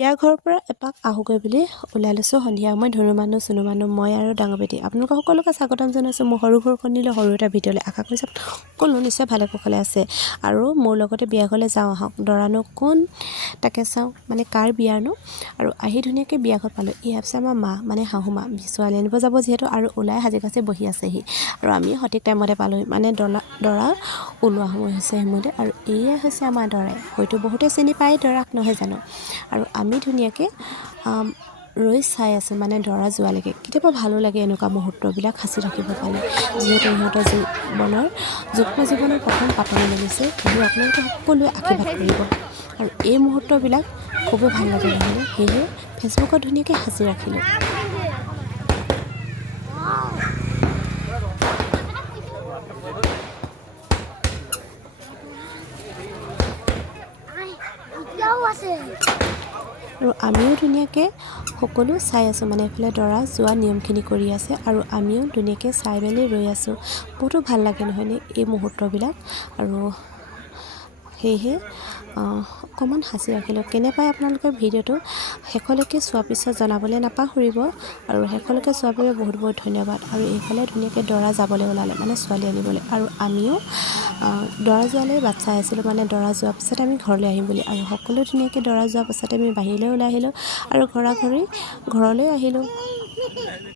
বিয়া ঘৰৰ পৰা এপাক আহোগৈ বুলি ওলাই লৈছোঁ সন্ধিয়া মই ধনু মানুহ চুনু মানুহ মই আৰু ডাঙৰ বেটি আপোনালোকক সকলোকে স্বাগতম জনাইছোঁ মোৰ সৰু ঘৰখনলৈ সৰু এটা ভিডিঅ'লৈ আশা কৰিছোঁ সকলো নিশ্চয় ভালে কুশলে আছে আৰু মোৰ লগতে বিয়া ঘৰলৈ যাওঁ আহক দৰানো কোন তাকে চাওঁ মানে কাৰ বিয়ানো আৰু আহি ধুনীয়াকৈ বিয়া ঘৰ পালোঁ এই আছে আমাৰ মা মানে শাহু মা ছোৱালী আনিব যাব যিহেতু আৰু ওলাই সাজি কাচি বহি আছেহি আৰু আমি সঠিক টাইমতে পালোঁহি মানে দৰা ওলোৱা সময় হৈছে সময়তে আৰু এয়া হৈছে আমাৰ দৰাই হয়তো বহুতে চিনি পায় দৰাক নহয় জানো আৰু আমি ধুনীয়াকৈ ৰৈ চাই আছোঁ মানে দৰা যোৱালৈকে কেতিয়াবা ভালো লাগে এনেকুৱা মুহূৰ্তবিলাক সাঁচি ৰাখিব পালে যিহেতু ইহঁতৰ জীৱনৰ যুগ্ম জীৱনৰ প্ৰথম পাতনি মেলিছে সেয়ে আপোনালোকে সকলোৱে আশীৰ্বাদ কৰিব আৰু এই মুহূৰ্তবিলাক খুবেই ভাল লাগে নহয়নে সেয়েহে ফেচবুকত ধুনীয়াকৈ সাঁচি ৰাখিলোঁ আৰু আমিও ধুনীয়াকৈ সকলো চাই আছোঁ মানে এইফালে দৰা যোৱা নিয়মখিনি কৰি আছে আৰু আমিও ধুনীয়াকৈ চাই মেলি ৰৈ আছোঁ বহুতো ভাল লাগে নহয়নে এই মুহূৰ্তবিলাক আৰু সেয়েহে অকণমান সাঁচি ৰাখিলোঁ কেনে পায় আপোনালোকে ভিডিঅ'টো শেষলৈকে চোৱাৰ পিছত জনাবলৈ নাপাহৰিব আৰু শেষলৈকে চোৱাৰ বাবে বহুত বহুত ধন্যবাদ আৰু এইফালে ধুনীয়াকৈ দৰা যাবলৈ ওলালে মানে ছোৱালী আনিবলৈ আৰু আমিও দৰা যোৱালৈ বাট চাই আছিলোঁ মানে দৰা যোৱাৰ পিছত আমি ঘৰলৈ আহিম বুলি আৰু সকলো ধুনীয়াকৈ দৰা যোৱাৰ পাছতে আমি বাহিৰলৈ ওলাই আহিলোঁ আৰু ঘৰাঘৰি ঘৰলৈ আহিলোঁ